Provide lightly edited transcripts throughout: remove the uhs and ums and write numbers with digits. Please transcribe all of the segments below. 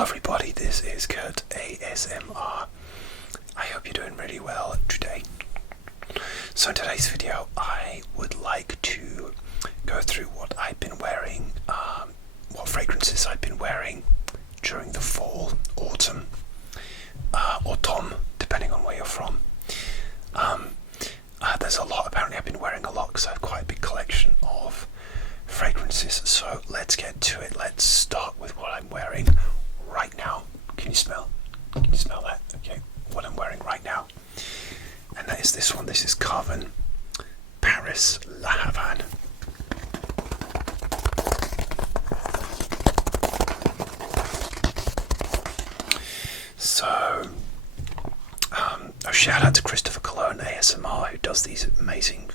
Hello everybody, this is Kurt ASMR. I hope you're doing really well today. So in today's video I would like to go through what I've been wearing, what fragrances I've been wearing during the fall, autumn, autumn, depending on where you're from. There's a lot, apparently I've been wearing a lot because I have quite a big collection of fragrances, so let's get to it. Let's start with what I'm wearing right now. Can you smell that? Okay, what I'm wearing right now, and that is this one. This is Carin Paris Lavan. So a shout out to Christopher Cologne ASMR, who does these amazing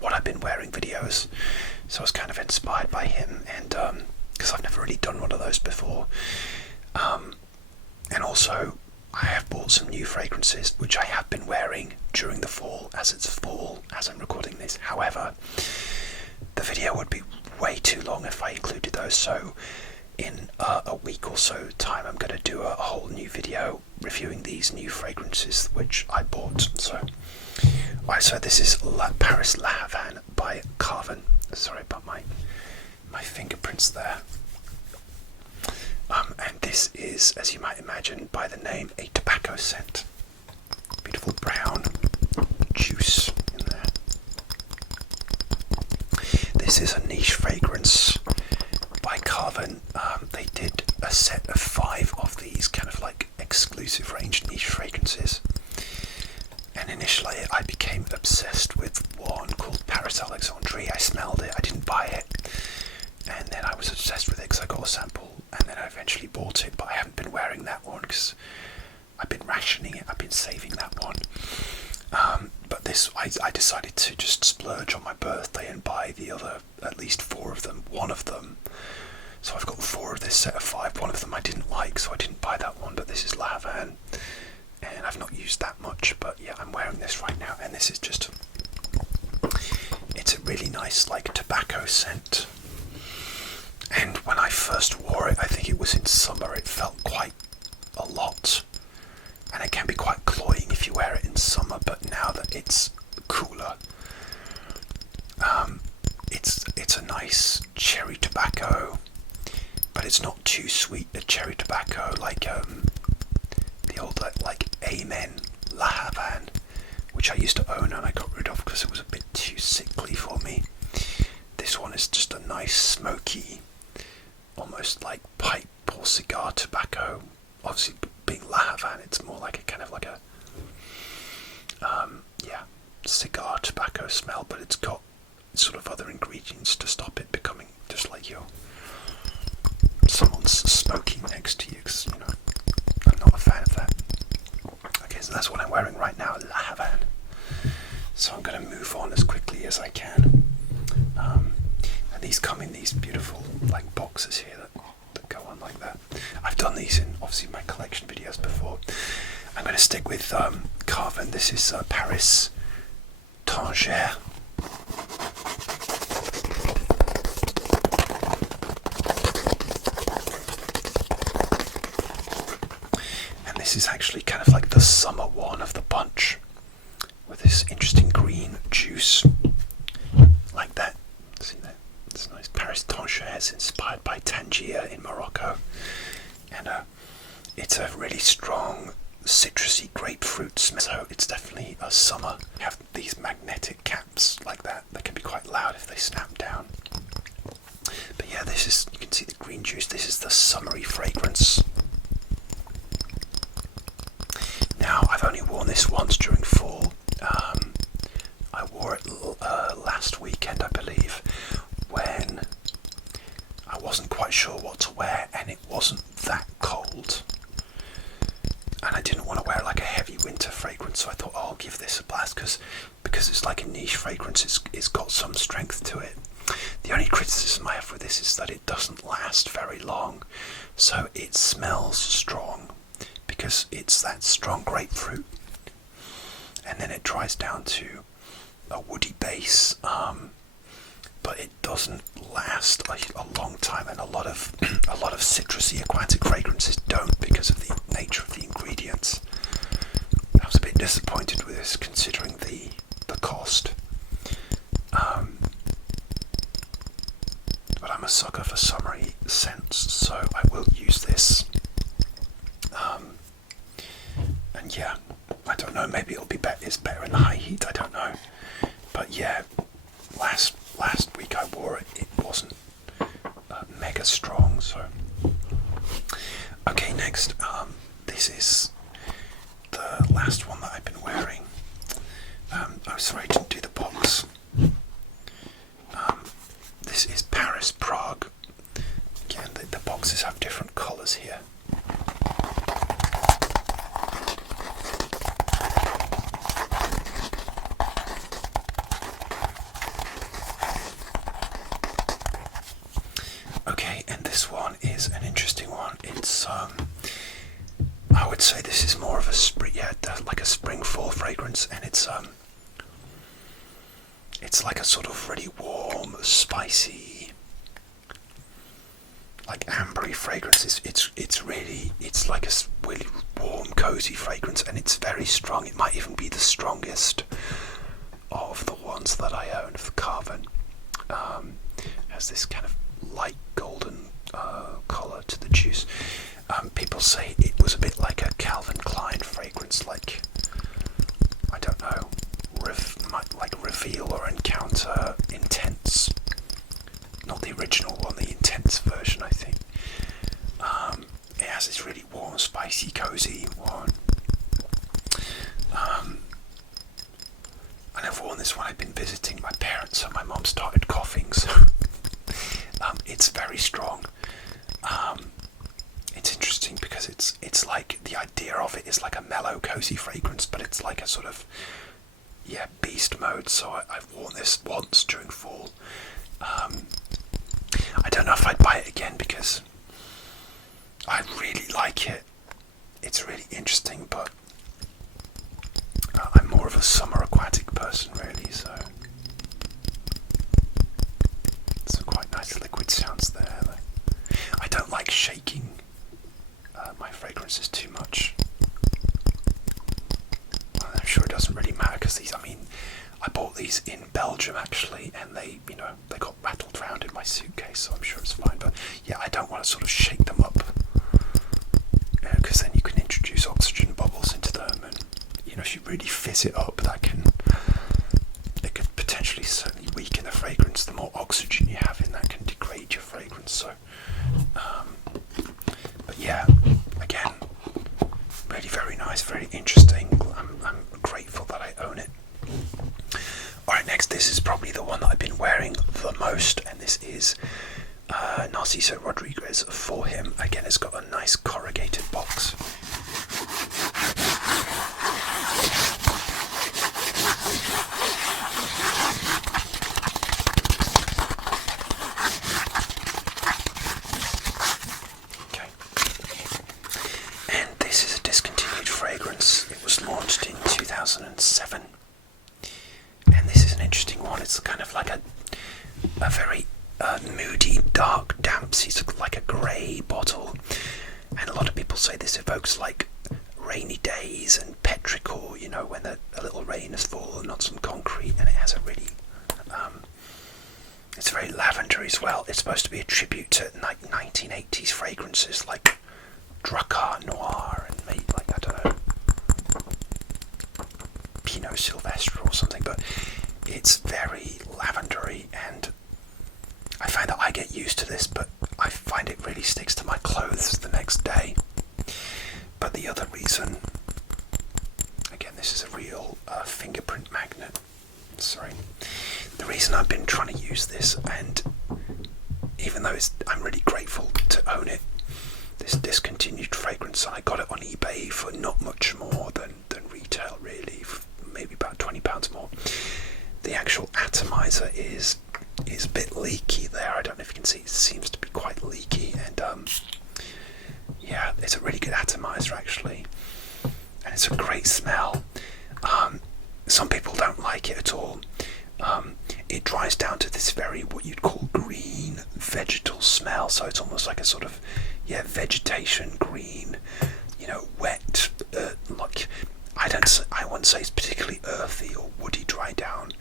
what I've been wearing videos. So I was kind of inspired by him, and because I've never really done one of those before, and also I have bought some new fragrances which I have been wearing during the fall, as it's fall as I'm recording this. However, the video would be way too long if I included those, so in a week or so time I'm going to do a whole new video reviewing these new fragrances which I bought. So this is Paris Lavan by Carin. Sorry about my fingerprints there. And this is, as you might imagine by the name, a tobacco scent. Beautiful brown juice in there. This is a niche fragrance by Carin. They did a set of 5 of these kind of like exclusive range niche fragrances. And initially I became obsessed with one called Paris Alexandrie. I smelled it, I didn't buy it, and then I was obsessed with it because I got a sample, and then I eventually bought it, but I haven't been wearing that one because I've been rationing it, I've been saving that one. But this, I decided to just splurge on my birthday and buy the other, at least 4 of them, one of them. So I've got 4 of this set of 5, one of them I didn't like, so I didn't buy that one, but this is Lavan. And I've not used that much, but yeah, I'm wearing this right now, and this is just, it's a really nice like tobacco scent. And when I first wore it, I think it was in summer, it felt quite a lot, and it can be quite cloying if you wear it in summer, but now that it's cooler, it's a nice cherry tobacco, but it's not too sweet. A cherry tobacco like the old like Amen Lavan, which I used to own and I got rid of because it was a bit too sickly for me. This one is just a nice smoky, almost like pipe or cigar tobacco. Obviously being Lavan, it's more like a kind of like a cigar tobacco smell, but it's got sort of other ingredients to stop it becoming just like someone's smoking next to you, because you know I'm not a fan of that. Okay, so that's what I'm wearing right now, Lavan. So I'm going to move on as quickly as I can. And these come in these beautiful like boxes here that go on like that. I've done these in obviously my collection videos before. I'm going to stick with Carin. This is Paris Tanger. This is actually kind of like the summer one of the bunch, with this interesting green juice, like that. See that? It's nice. Paris Tanger is inspired by Tangier in Morocco, and it's a really strong citrusy grapefruit smell. So it's definitely a summer. You have these magnetic caps like that. They can be quite loud if they snap down. But yeah, this is, you can see the green juice. This is the summery fragrance. Now, I've only worn this once during fall. I wore it last weekend, I believe, when I wasn't quite sure what to wear and it wasn't that cold. And I didn't want to wear like a heavy winter fragrance, so I thought, I'll give this a blast, because it's like a niche fragrance, it's got some strength to it. The only criticism I have with this is that it doesn't last very long, so it smells strong, because it's that strong grapefruit, and then it dries down to a woody base, but it doesn't last a long time. And a lot of citrusy aquatic fragrances next, this is the last one that I've been wearing. Oh, sorry, I didn't do the box. This is Paris Prague. Again, the boxes have different colours here. Okay, and this one is an interesting one. It's I would say this is more of a spring, like a spring fall fragrance, and it's like a sort of really warm, spicy, like ambery fragrance. It's like a really warm, cozy fragrance, and it's very strong. It might even be the strongest of the ones that I own of the Carin. Has this kind of light golden colour to the juice. People say it was a bit like a Calvin Klein fragrance, like, I don't know, like Reveal or Encounter Intense. Not the original one, the Intense version, I think. It has this really warm, spicy, cozy one. I never worn this one. I've been visiting my parents and my mum started coughing, so it's very strong. It's interesting because it's like, the idea of it is like a mellow, cozy fragrance, but it's like a sort of, beast mode. So I've worn this once during fall. I don't know if I'd buy it again because I really like it. It's really interesting, but I'm more of a summer aquatic person, really, so some quite nice liquid sounds there. I don't like shaking my fragrances too much. I'm sure it doesn't really matter because these, I bought these in Belgium actually, and they got rattled around in my suitcase, so I'm sure it's fine. But yeah, I don't want to sort of shake them up, because then you can introduce oxygen bubbles into them, and if you really fizz it up, it could potentially certainly weaken the fragrance. The more oxygen you have in that can degrade your fragrance. So, but yeah, again, really very nice, very interesting. I'm grateful that I own it. Alright, next, this is probably the one that I've been wearing the most, and this is Niso Rodriguez For Him. Again, it's got a nice corrugated box. Okay. And this is a discontinued fragrance. It was launched in 2007. And this is an interesting one. It's kind of like a very moody, dark, damp, it's like a grey bottle. And a lot of people say this evokes like rainy days and petrichor, when a little rain has fallen on some concrete, and it has a really, it's very lavendery as well. It's supposed to be a tribute to like 1980s fragrances like Drakkar Noir and maybe like, I don't know, Pinot Sylvestre or something, but it's very lavendery, and I find that I get used to this, but I find it really sticks to my clothes the next day. But the other reason, again, this is a real fingerprint magnet, sorry. The reason I've been trying to use this, and even though I'm really grateful to own it, this discontinued fragrance, I got it on eBay for not much more than retail, really, maybe about £20 more. The actual atomizer is a bit leaky there. I don't know if you can see, it seems to be quite leaky, and yeah, it's a really good atomizer actually, and it's a great smell. Some people don't like it at all. It dries down to this very, what you'd call green vegetal smell, so it's almost like a sort of vegetation green, wet, like I wouldn't say it's particularly earthy or woody dry down,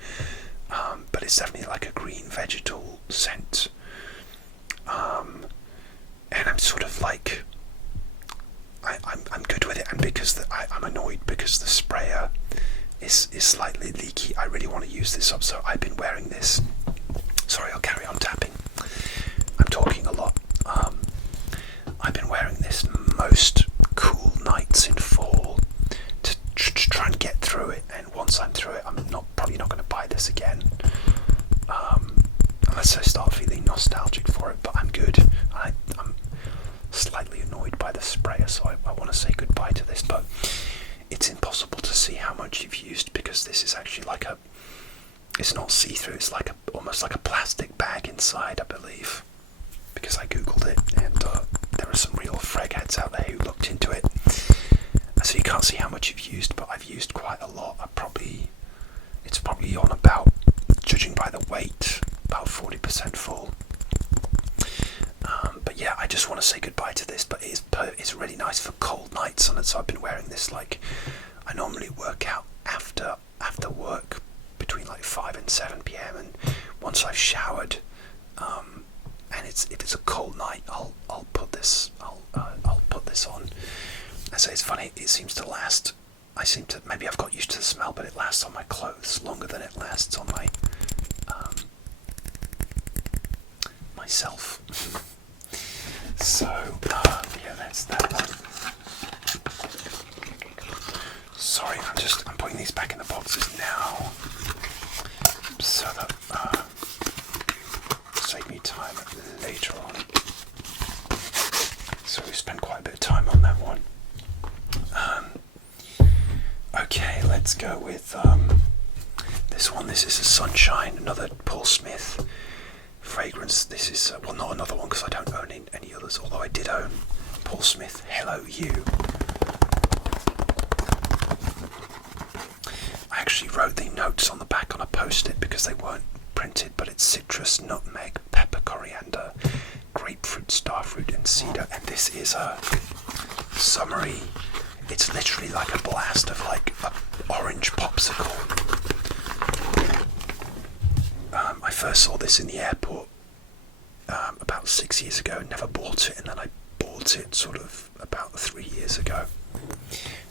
but it's definitely like a green vegetal scent, and I'm sort of like, I'm good with it, and because I'm annoyed because the sprayer is slightly leaky, I really want to use this up, so I've been wearing this. Sorry, I'll carry on tapping. I'm talking a lot. I've been wearing this most so I want to say goodbye to this, but it's impossible to see how much you've used because this is actually like it's not see-through, it's like almost like a plastic bag inside, I believe, because I googled it, and there are some real frag heads out there who looked into it, so you can't see how much you've used, but I've used quite a lot. It's probably on about, judging by the weight, about 40% full. But yeah, I just want to say goodbye to this, but it's really nice for cold nights on it, so I've been wearing this, like, I normally work out after work between like 5 and 7 p.m, and once I've showered, and if it's a cold night, I'll put this on. I say it's funny, it seems to last. Maybe I've got used to the smell, but it lasts on my clothes longer than it lasts on myself. So yeah, that's that one. Sorry, I'm putting these back in the boxes now, so that save me time later on. So we spent quite a bit of time on that one. Okay, let's go with this one. This is a Sunshine, another Paul Smith fragrance. This is well, not another one because I don't own any others, although I did own Paul Smith Hello You. I actually wrote the notes on the back on a post-it because they weren't printed, but it's citrus, nutmeg, pepper, coriander, grapefruit, starfruit and cedar, and this is a summery. It's literally like a blast of like an orange popsicle. I first saw this in the airport about 6 years ago, never bought it, and then I bought it sort of about 3 years ago.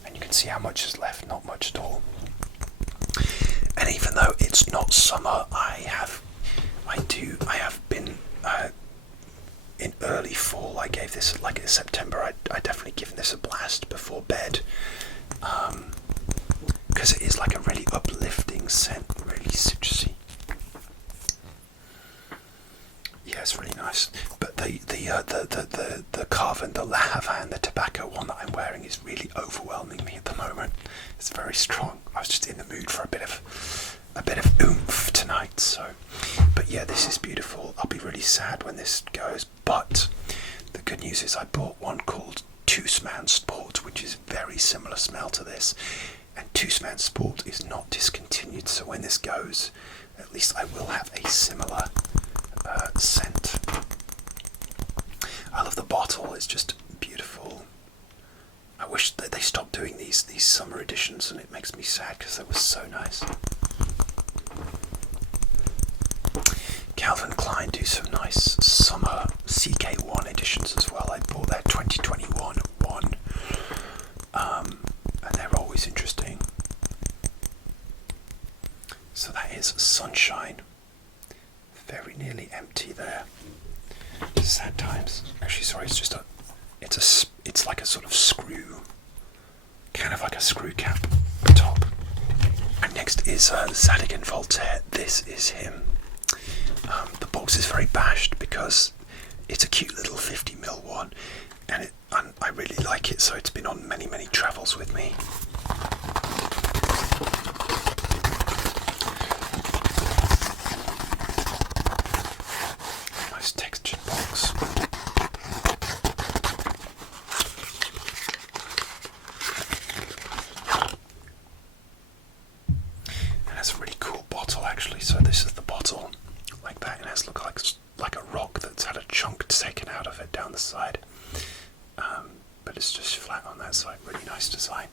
And you can see how much is left, not much at all. And even though it's not summer, I have been in early fall. I gave this, like in September, I definitely given this a blast before bed, because it is like a really uplifting scent, really citrusy. Yeah, it's really nice. But the Carin, the Lavan, the tobacco one that I'm wearing is really overwhelming me at the moment. It's very strong. I was just in the mood for a bit of oomph tonight. So, but yeah, this is beautiful. I'll be really sad when this goes. But the good news is I bought one called Toothman Sport, which is very similar smell to this. And Toothman Sport is not discontinued. So when this goes, at least I will have a similar scent. I love the bottle. It's just beautiful. I wish that they stopped doing these summer editions, and it makes me sad because they were so nice. Calvin Klein do some nice summer CK1 editions as well. I bought their 2021 one, and they're always interesting. So that is Sunshine. Very nearly empty there. Sad times. Actually, sorry, it's like a sort of screw, kind of like a screw cap top. And next is Zak Voler He. This is him. The box is very bashed because it's a cute little 50ml one, and I really like it, so it's been on many travels with me. Nice textured box. And it's a really cool bottle actually. So this is the bottle like that, and it has look like a rock that's had a chunk taken out of it down the side. But it's just flat on that side. Really nice design.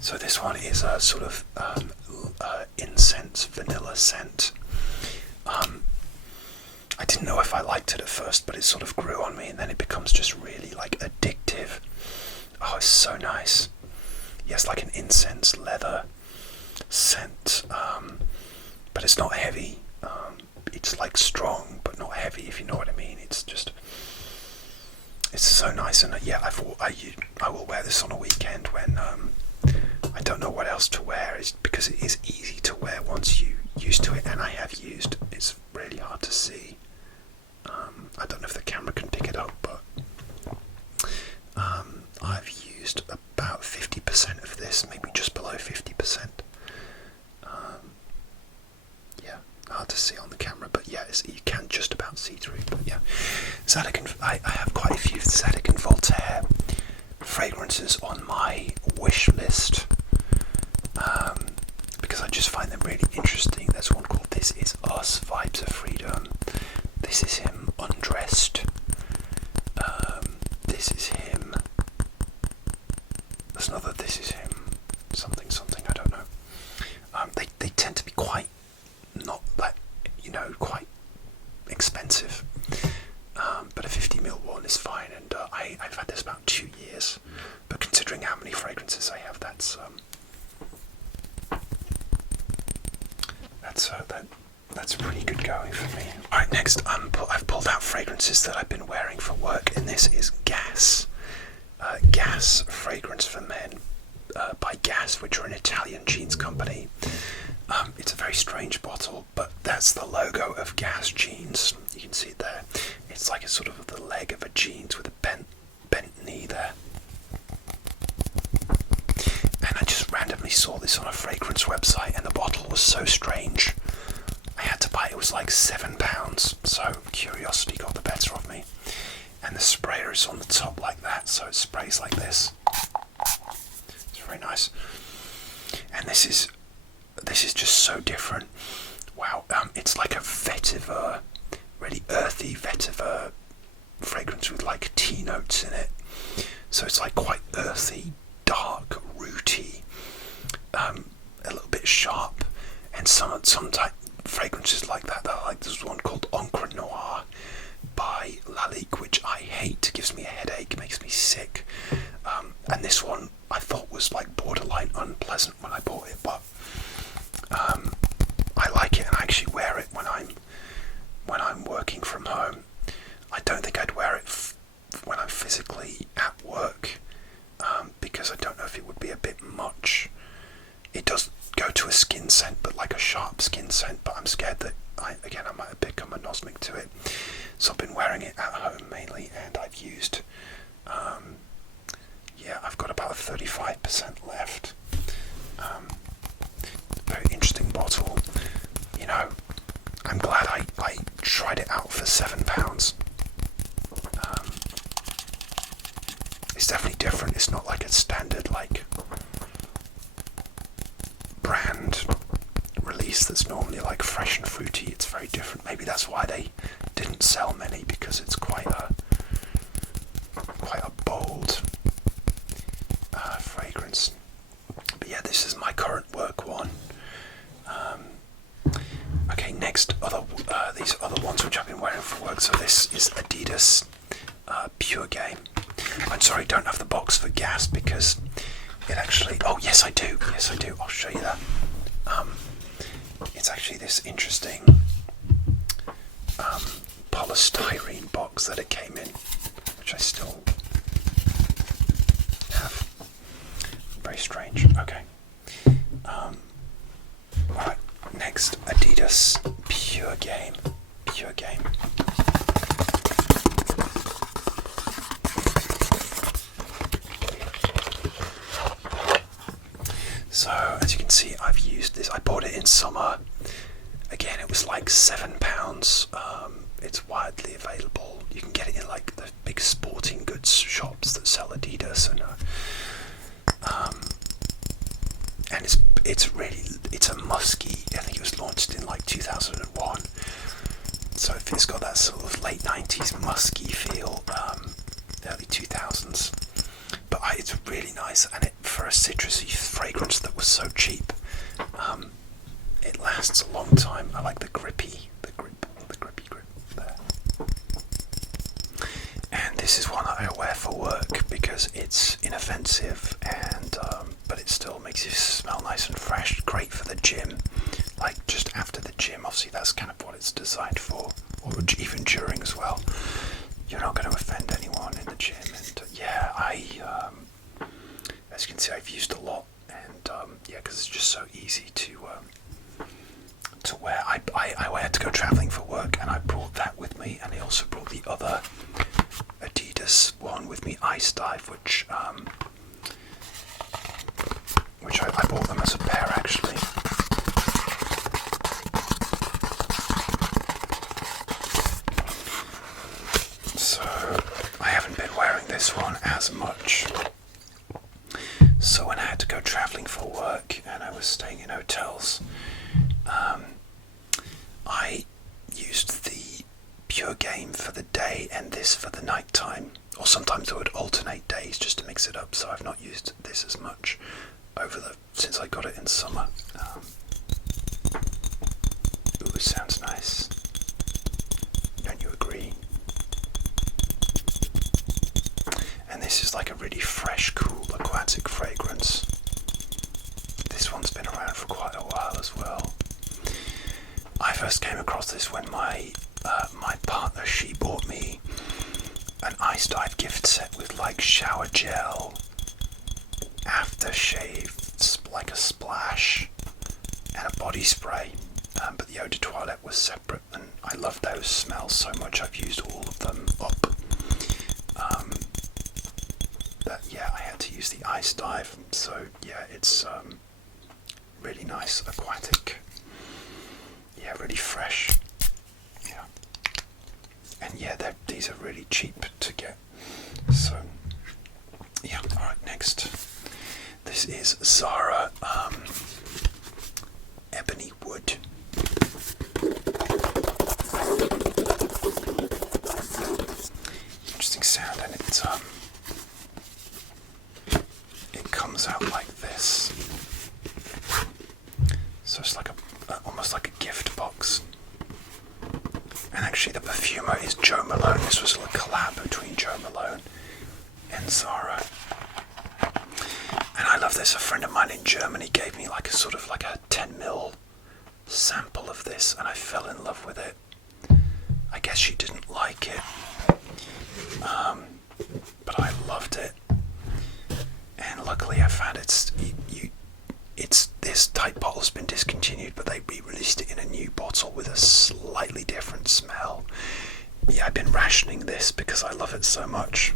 So this one is a sort of incense vanilla scent. I didn't know if I liked it at first, but it sort of grew on me, and then it becomes just really like addictive. Oh, it's so nice. Yes, like an incense leather scent, but it's not heavy. It's like strong, but not heavy, if you know what I mean. It's just, It's so nice, and yeah, I will wear this on a weekend when I don't know what else to wear. It's because it is easy to wear once you used to it, and I have used. It's really hard to see. I don't know if the camera can pick it up, but I've used about 50% of this, maybe just below 50%. Yeah, hard to see on the camera, but yeah, you can just about see through. But yeah, I have quite a few Zak Voler fragrances on my wish list, because I just find them really interesting. There's one called This Is Us, Vibes of Freedom. This is him undressed. This is him. There's another This Is Him something, I don't know. They tend to be quite, not that, quite expensive. But a 50ml one is fine, and I've had this about 2 years. But considering how many fragrances I have, that's pretty good going for me. Alright, next I've pulled out fragrances that I've been wearing for work, and this is Gas. Gas fragrance for men by Gas, which are an Italian jeans company. It's a very strange bottle, but that's the logo of Gas jeans. You can see it there. It's like a sort of the leg of a jeans with a bent knee there. And I just randomly saw this on a fragrance website, and the bottle was so strange. I had to buy it. It was like £7, so curiosity got the better of me. And the sprayer is on the top like that, so it sprays like this. It's very nice. And this is just so different. Wow, it's like a vetiver, really earthy vetiver fragrance with like tea notes in it. So it's like quite earthy, dark, rooty, a little bit sharp, and some type fragrances like that. Like there's one called Encre Noire by Lalique, which I hate. Gives me a headache, makes me sick. And this one I thought was like borderline unpleasant when I bought it, but I like it, and I actually wear it when I'm working from home. I don't think I'd wear it when I'm physically at work, because I don't know if it would be a bit much. It does go to a skin scent, but like a sharp skin scent, but I'm scared that I might become anosmic to it. So I've been wearing it at home mainly, and I've used, I've got about 35% left. Very interesting bottle. I'm glad I tried it out for £7. It's definitely different. It's not like a standard like brand release that's normally like fresh and fruity. It's very different. Maybe that's why they didn't sell many, because it's quite a bold fragrance. But yeah, this is my current work one. Okay, next these other ones which I've been wearing for work. So this is Adidas Pure Game. I'm sorry, I don't have the box for Gas because it actually. Oh yes, I do. I'll show you that. It's actually this interesting polystyrene box that it came in, which I still have. Very strange. Okay. Alright, next Adidas Pure Game. So as you can see, I've used this. I bought it in summer. Again, it was like £7. It's widely available. You can get it in like the big sporting goods shops that sell Adidas, and it's a musky. I think it was launched in like 2001. So it's got that sort of late 90s musky feel, early 2000s. But it's really nice, and for a citrusy fragrance that was so cheap, it lasts a long time. I like the grippy grip there. And this is one that I wear for work because it's inoffensive, and but it still makes you smell nice and fresh. Great for the gym, like just after the gym. Obviously, that's kind of what it's designed for, or even during as well. you're not going to offend anyone in the gym. And yeah, as you can see, I've used a lot, and yeah, because it's just so easy to wear. I had to go travelling for work, and I brought that with me, and I also brought the other Adidas one with me, Ice Dive, which I bought them as a pair actually. So I haven't been wearing this one as much. So when I had to go travelling for work and I was staying in hotels, I used the Pure Game for the day and this for the night time. Or sometimes I would alternate days just to mix it up, so I've not used this as much since I got it in summer. Ooh, it sounds nice. Don't you agree? And this is like a really fresh, cool, aquatic fragrance. This one's been around for quite a while as well. I first came across this when my partner, she bought me an Ice Dive gift set with like shower gel, aftershave, like a splash, and a body spray. But the eau de toilette was separate, and I love those smells so much. I've used all of them up. Yeah, I had to use the Ice Dive. So yeah, it's really nice, aquatic. Yeah, really fresh. Yeah. And yeah, these are really cheap to get. So yeah, alright, next. This is Zara Ebony Wood. Interesting sound, and it comes out like this. So it's like almost like a gift box. And actually the perfumer is Joe Malone. This was a collab between Joe Malone and Zara. And I love this. A friend of mine in Germany gave me like a sort of like a 10ml sample of this, and I fell in love with it. I guess she didn't like it, but I loved it. And luckily I found this type bottle's been discontinued, but they re-released it in a new bottle with a slightly different smell. Yeah, I've been rationing this because I love it so much.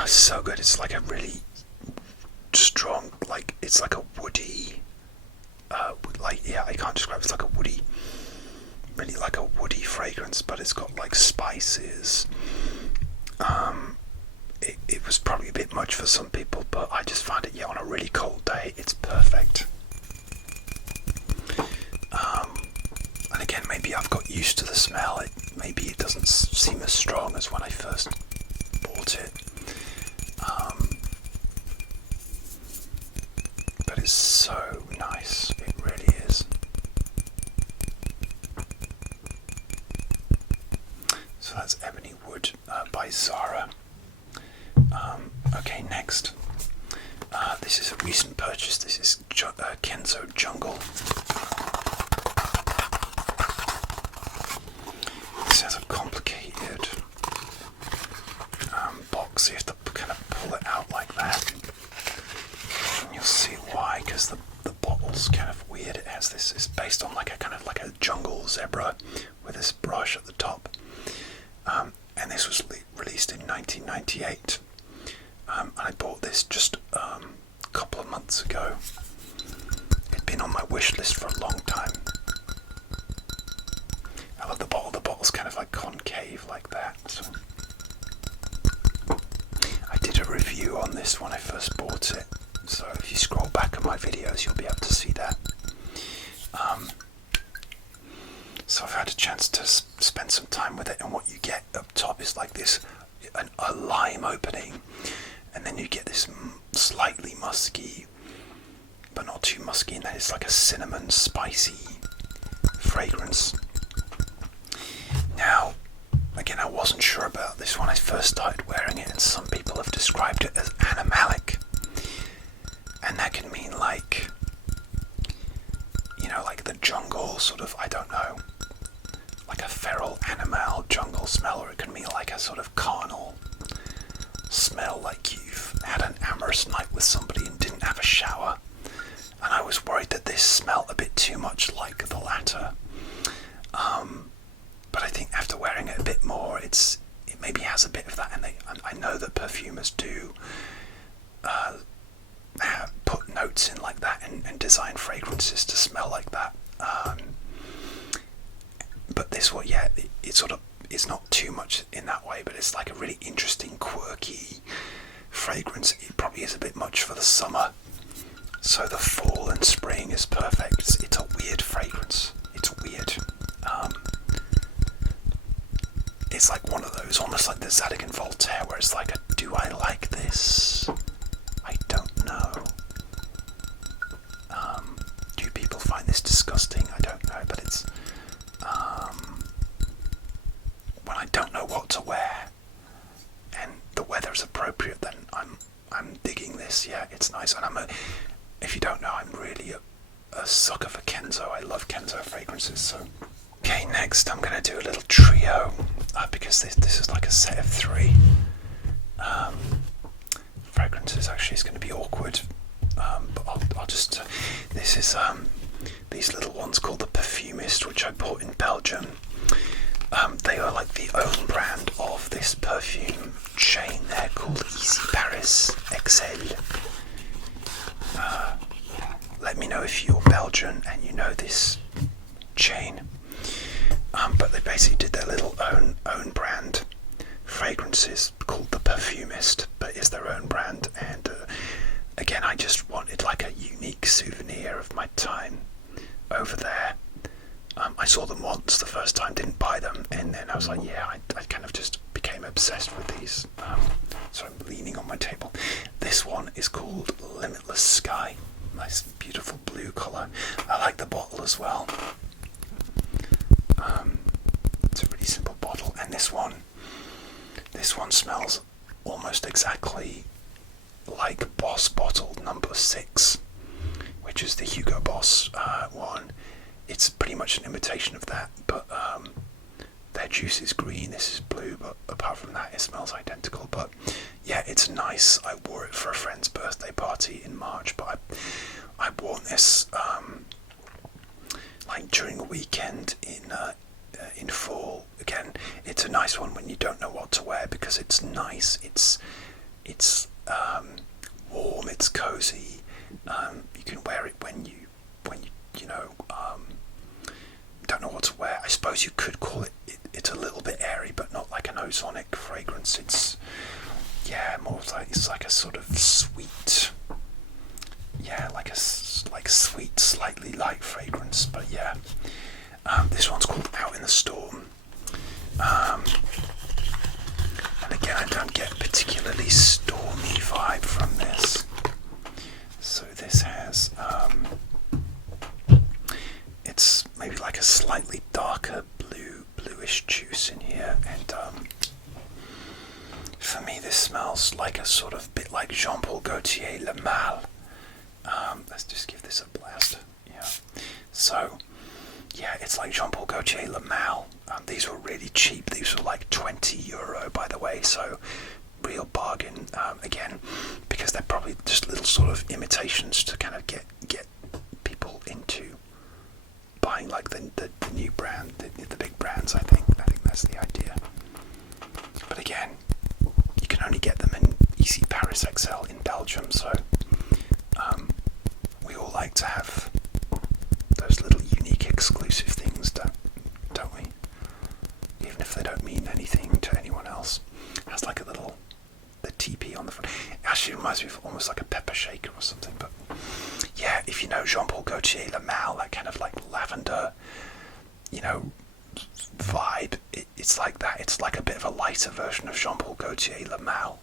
It's so good. It's like a really strong, like it's like a woody, I can't describe it. It's like a woody, really like a woody fragrance, but it's got like spices. It was probably a bit much for some people, but I just found it, on a really cold day, it's perfect. And again, maybe I've got used to the smell. Maybe it doesn't seem as strong as when I first bought it. But it's so nice. It really is. So that's Ebony Wood by Zara. Okay, next. This is a recent purchase. This is Kenzo Jungle. This has a complicated box. So you have to kind of pull it out like that. And you'll see why, because the bottle's kind of weird. It has this. It's based on like a kind of like a jungle zebra with this brush at the top. And this was released in 1998. And I bought this just a couple of months ago. It'd been on my wish list for a long time. I love the bottle. The bottle's kind of like concave like that. So I did a review on this when I first bought it. So if you scroll back at my videos, you'll be able to see that. So I've had a chance to spend some time with it, and what you get up top is like this, a lime opening, and then you get this slightly musky, but not too musky, and then it's like a cinnamon spicy fragrance. Now, again, I wasn't sure about this when I first started wearing it, and some people have described it as animalic, and that can mean like, like the jungle, sort of, I don't know, like a feral jungle smell, or it can mean like a sort of carnal smell, like you've had an amorous night with somebody and didn't have a shower. And I was worried that this smelled a bit too much like the latter. But I think after wearing it a bit more, it maybe has a bit of that. And I know that perfumers do put notes in like that and design fragrances to smell like that. But this one, yeah, it sort of is not too much in that way, but it's like a really interesting, quirky fragrance. It probably is a bit much for the summer, so the fall and spring is perfect. It's a weird fragrance. It's weird. It's like one of those, almost like the Zak Voler He, where it's like, do I like this? I don't know. Do people find this disgusting? I don't know, but it's when I don't know what to wear and the weather is appropriate, then I'm digging this. Yeah, it's nice. And if you don't know, I'm really a sucker for Kenzo. I love Kenzo fragrances. So okay, next I'm gonna do a little trio because this is like a set of 3 fragrances. Actually, it's going to be awkward, but I'll just this is these little ones called the Perfumist, which I bought in Belgium. They are like the own brand of this perfume chain. They're called Easy Paris XL. Let me know if you're Belgian and you know this chain. But they basically did their little own brand fragrances called the Perfumist, but it's their own brand. And again, I just wanted like a unique souvenir of my time over there. I saw them once the first time, didn't buy them, and then I was like, yeah, I kind of just became obsessed with these. So I'm leaning on my table. This one is called Limitless Sky. Nice, beautiful blue colour. I like the bottle as well. It's a really simple bottle, and this one smells almost exactly like Boss Bottle number 6, which is the Hugo Boss one. It's pretty much an imitation of that, but their juice is green, this is blue, but apart from that it smells identical. But yeah, it's nice. I wore it for a friend's birthday party in March, but I've worn this like during a weekend in fall. Again, it's a nice one when you don't know what to wear, because it's nice, it's warm, it's cozy. You can wear it when you don't know what to wear. I suppose you could call it's a little bit airy, but not like an ozonic fragrance. It's more like, it's like a sort of sweet, like sweet, slightly light fragrance. But yeah, this one's called Out in the Storm. And again, I don't get a particularly stormy vibe from this. So this has it's maybe like a slightly darker bluish juice in here, and for me this smells like a sort of bit like Jean-Paul Gaultier Le Mal. Let's just give this a blast. Yeah, so yeah, it's like Jean-Paul Gaultier Le Mal. These were really cheap. These were like €20, by the way, so real bargain. Again, because they're probably just little sort of imitations to kind of get people into buying like the new brand, the big brands. I think that's the idea. But again, you can only get them in Easy Paris XL in Belgium, so we all like to have those little unique exclusive things, don't we? Even if they don't mean anything to anyone else. It has like the teepee on the front. It actually reminds me of almost like a pepper shaker or something. But yeah, if you know Jean-Paul Gaultier Le Mal, that kind of like lavender, vibe, it's like that. It's like a bit of a lighter version of Jean-Paul Gaultier Le Mal,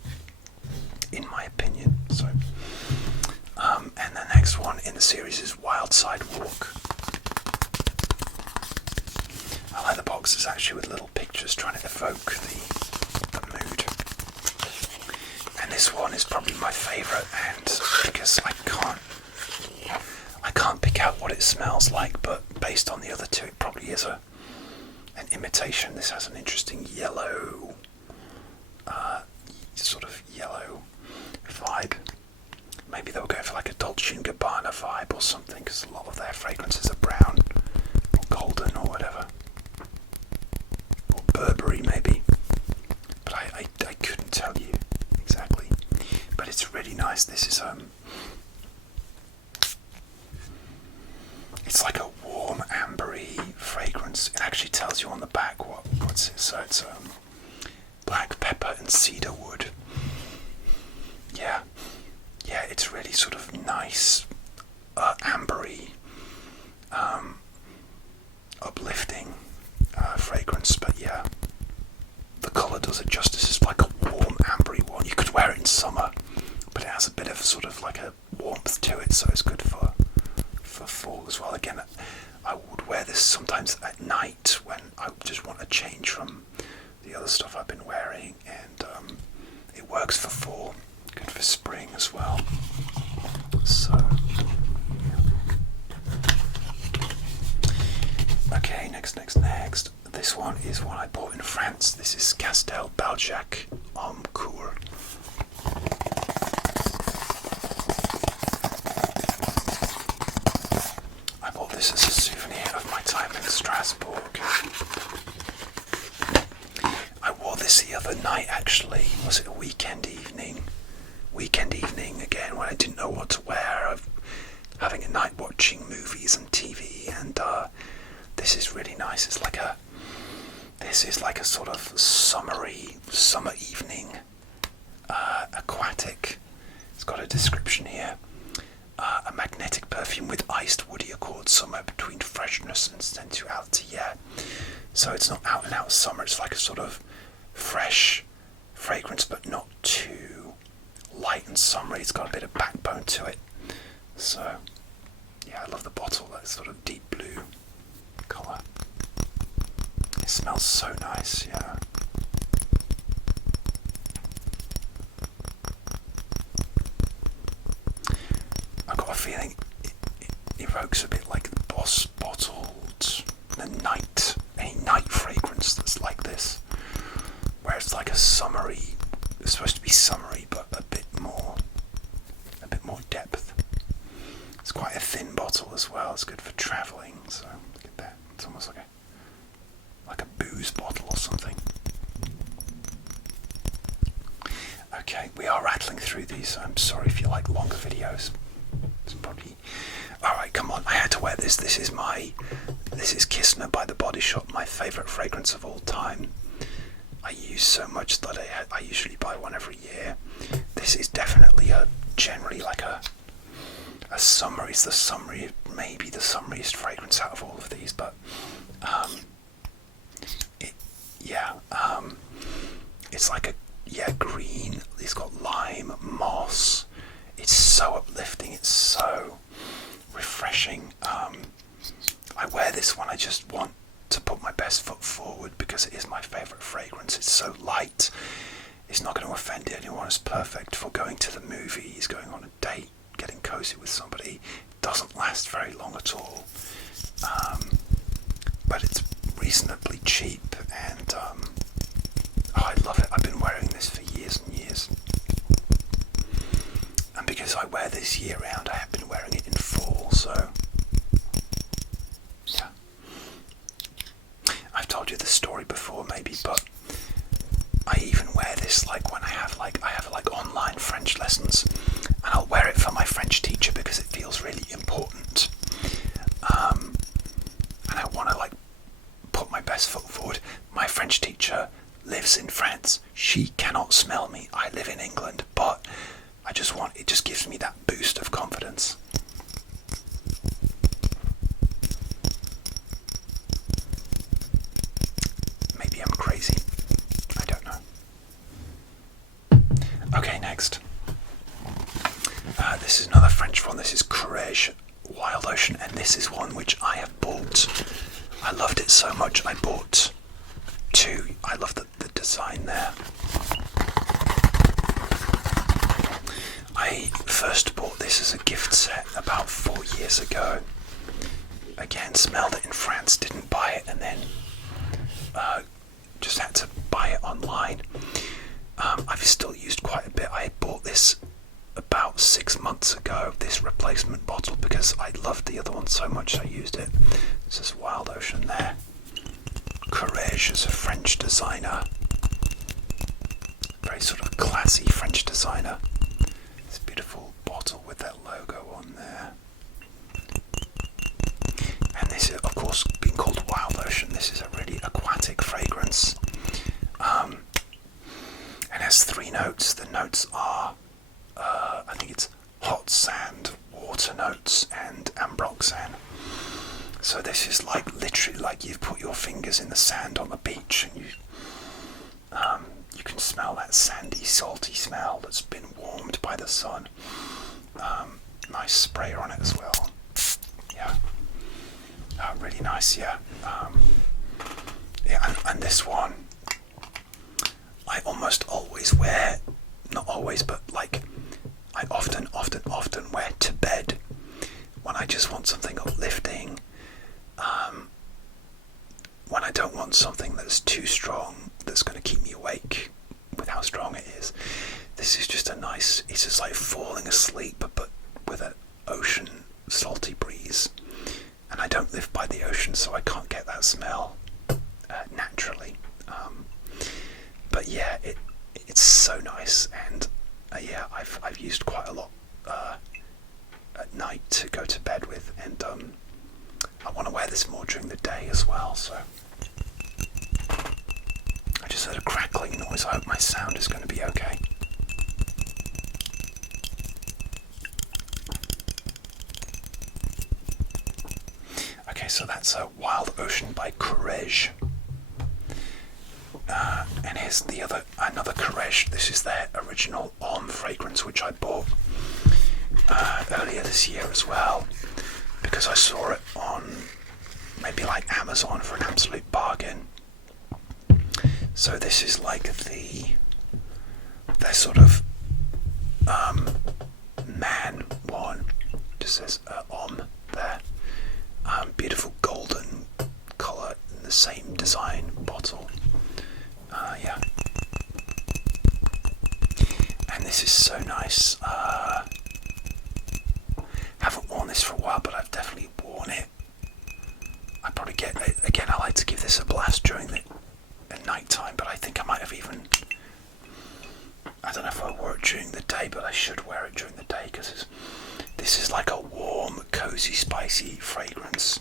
in my opinion. So, and the next one in the series is Wildside Walk. I like the boxes actually with little pictures trying to evoke the mood. And this one is probably my favourite, and because I can't pick out what it smells like, but based on the other two, it probably is a an imitation. This has an interesting yellow, sort of yellow vibe. Maybe they were going for like a Dolce & Gabbana vibe or something, because a lot of their fragrances are brown or golden or whatever. Or Burberry maybe. But I couldn't tell you exactly. But it's really nice. This is it's like a warm ambery fragrance. It actually tells you on the back what's it. So it's black pepper and cedar wood. Yeah, it's really sort of nice, ambery, uplifting fragrance. But yeah, the colour does it justice. It's like a warm ambery one. You could wear it in summer, but it has a bit of sort of like a warmth to it, so it's good for fall as well. Again, I would wear this sometimes at night when I just want to change from the other stuff I've been wearing, and it works for fall, good for spring as well. So okay, next. This one is one I bought in France. This is Castel Balzac Homme Court. I bought this as a souvenir of my time in Strasbourg. I wore this the other night actually. Was it a weekend evening? Again, when I didn't know what to wear. I'm having a night watching movies and TV, and this is really nice. This is like a sort of summer evening, aquatic. It's got a description here. A magnetic perfume with iced woody accords, somewhere between freshness and sensuality. Yeah, so it's not out and out summer. It's like a sort of fresh fragrance, but not too light and summery. It's got a bit of backbone to it. So yeah, I love the bottle. That sort of deep blue colour. It smells so nice. Yeah. I've got a feeling it evokes a bit like the Boss bottled any night fragrance that's like this, where it's like a summery. It's supposed to be summery, but a bit more depth. It's quite a thin bottle as well. It's good for travelling. So look at that. It's almost like a booze bottle or something. Okay, we are rattling through these. I'm sorry if you like longer videos. It's probably alright. Come on, I had to wear this. This is Kissner by The Body Shop, my favourite fragrance of all time. I use so much that I usually buy one every year. This is definitely generally like a summer. It's maybe the summariest fragrance out of all of these, but it's like a green. It's got lime, moss. It's so uplifting. It's so refreshing. I wear this when I just want to put my best foot forward because it is my favourite fragrance. It's so light. It's not going to offend anyone. It's perfect for going to the movies, going on a date, getting cozy with somebody. It doesn't last very long at all. But it's reasonably cheap, and I love it. I've been wearing this for years and years. And because I wear this year round, I have been wearing it in fall, so yeah. I've told you the story before maybe, but I even wear this like when I have online French lessons, and I'll wear it for my French teacher because it feels really important. And I want to put my best foot forward. My French teacher lives in France. She cannot smell me. I live in England, but it just gives me that boost of confidence. Maybe I'm crazy. I don't know. Okay, next. This is another French one. This is Courage Wild Ocean, and this is one which I have bought. I loved it so much. I bought two. I love the design there. I first bought this as a gift set about 4 years ago. Again, smelled it in France, didn't buy it, and then just had to buy it online. I've still used quite a bit. I bought this about 6 months ago, this replacement bottle, because I loved the other one so much I used it. This is Wild Ocean there. Courage is a French designer. Very sort of classy French designer. This beautiful bottle with that logo on there. And this is, of course, being called Wild Ocean, this is a really aquatic fragrance. It has 3 notes. The notes are, I think it's hot sand, water notes, and ambroxan. So this is like literally like you've put your fingers in the sand on the beach, and you can smell that sandy, salty smell that's been warmed by the sun. Nice sprayer on it as well. Yeah, really nice. Yeah, yeah, and this one I almost always wear, not always, but like I often wear to bed when I just want something uplifting. When I don't want something that's too strong, that's going to keep me awake with how strong it is. This is just a nice, it's just like falling asleep, but with an ocean salty breeze. And I don't live by the ocean, so I can't get that smell naturally. But yeah, it's so nice, and yeah, I've used quite a lot at night to go to bed with, and I want to wear this more during the day as well. So I just heard a crackling noise. I hope my sound is going to be okay. Okay, so that's a Wild Ocean by Courage. And here's another Courage. This is their original Homme fragrance, which I bought earlier this year as well, because I saw it on maybe like Amazon for an absolute bargain. So this is like their sort of man one. Just says Homme there. Beautiful golden colour in the same design bottle. Yeah. And this is so nice. Haven't worn this for a while, but I've definitely worn it. I probably get it again. I like to give this a blast during the night time, but I think I might have even, I don't know if I wore it during the day, but I should wear it during the day, because this is like a warm, cozy, spicy fragrance.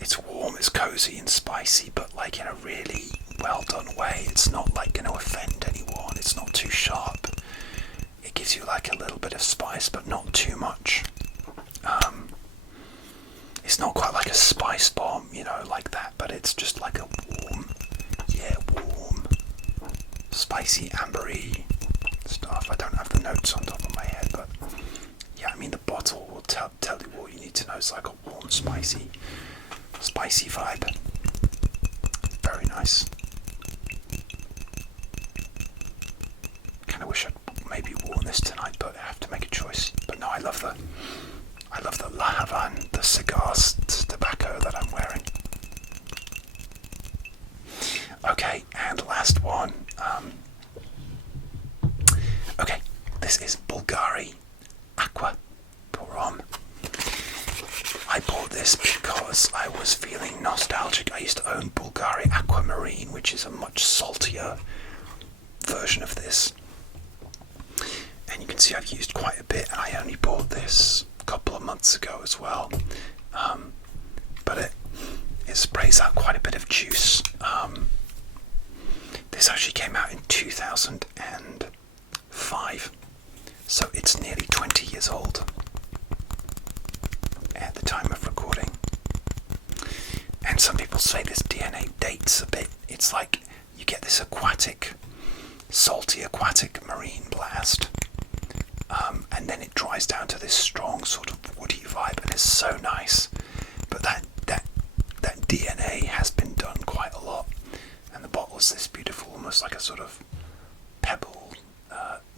It's warm, it's cozy and spicy, but like in a really well done way. It's not like going to offend anyone. It's not too sharp. It gives you like a little bit of spice, but not too much. It's not quite like a spice bomb, you know, like that, but it's just like a warm, spicy, ambery stuff. I don't have the notes on top of my head, but yeah, I mean the bottle will tell you all you need to know. It's like a warm, spicy vibe. Very nice. Kind of wish I'd maybe worn this tonight, but I have to make a choice. But no, I love the Lavan, the cigars, tobacco that I'm wearing. Okay, and last one. Okay, this is Bulgari Aquamarine. I bought this because I was feeling nostalgic. I used to own Bulgari Aquamarine, which is a much saltier version of this. And you can see I've used quite a bit, and I only bought this a couple of months ago as well. But it sprays out quite a bit of juice. This actually came out in 2005, so it's nearly 20 years old at the time of recording. And some people say this DNA dates a bit. It's like you get this salty aquatic marine blast, and then it dries down to this strong sort of woody vibe, and it's so nice. But that DNA has been done quite a lot, and the bottle is this beautiful, almost like a sort of pebble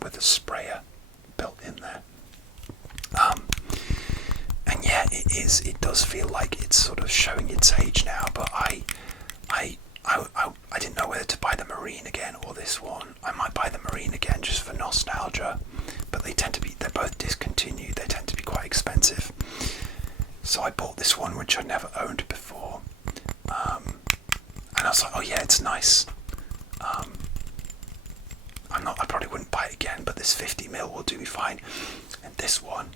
with a sprayer built in there. And yeah, it does feel like it's sort of showing its age now, but I I didn't know whether to buy the Marine again or this one. I might buy the Marine again just for nostalgia, but they're both discontinued. They tend to be quite expensive. So I bought this one, which I'd never owned before. And I was like, oh yeah, it's nice. I probably wouldn't buy it again, but this 50ml will do me fine. And this one,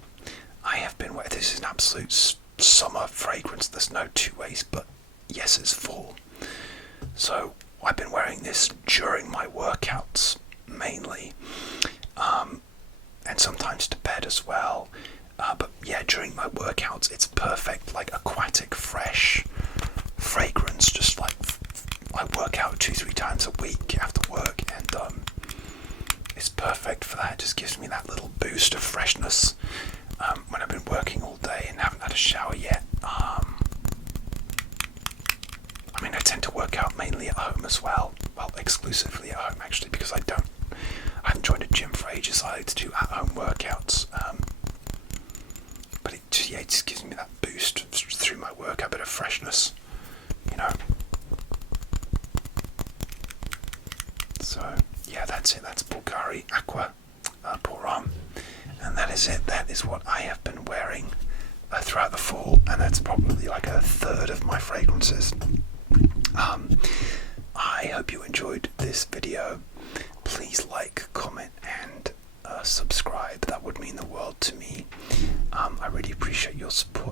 I have been wearing. This is an absolute summer fragrance. There's no two ways, but yes, it's fall. So I've been wearing this during my workouts mainly, and sometimes to bed as well. But yeah, during my workouts, it's perfect, like aquatic, fresh fragrance. Just like I work out 2-3 times a week after work, and it's perfect for that. It just gives me that little boost of freshness when I've been working all day and haven't had a shower yet. I mean, I tend to work out mainly at home as well. Well, exclusively at home actually, because I haven't joined a gym for ages. I like to do at-home workouts. But it just gives me that boost through my work, a bit of freshness, you know. So yeah, that's it. That's Bulgari Aquamarine, and that is it. That is what I have been wearing throughout the fall, and that's probably like a third of my fragrances. I hope you enjoyed this video. Please like, comment, and subscribe. That would mean the world to me. I really appreciate your support.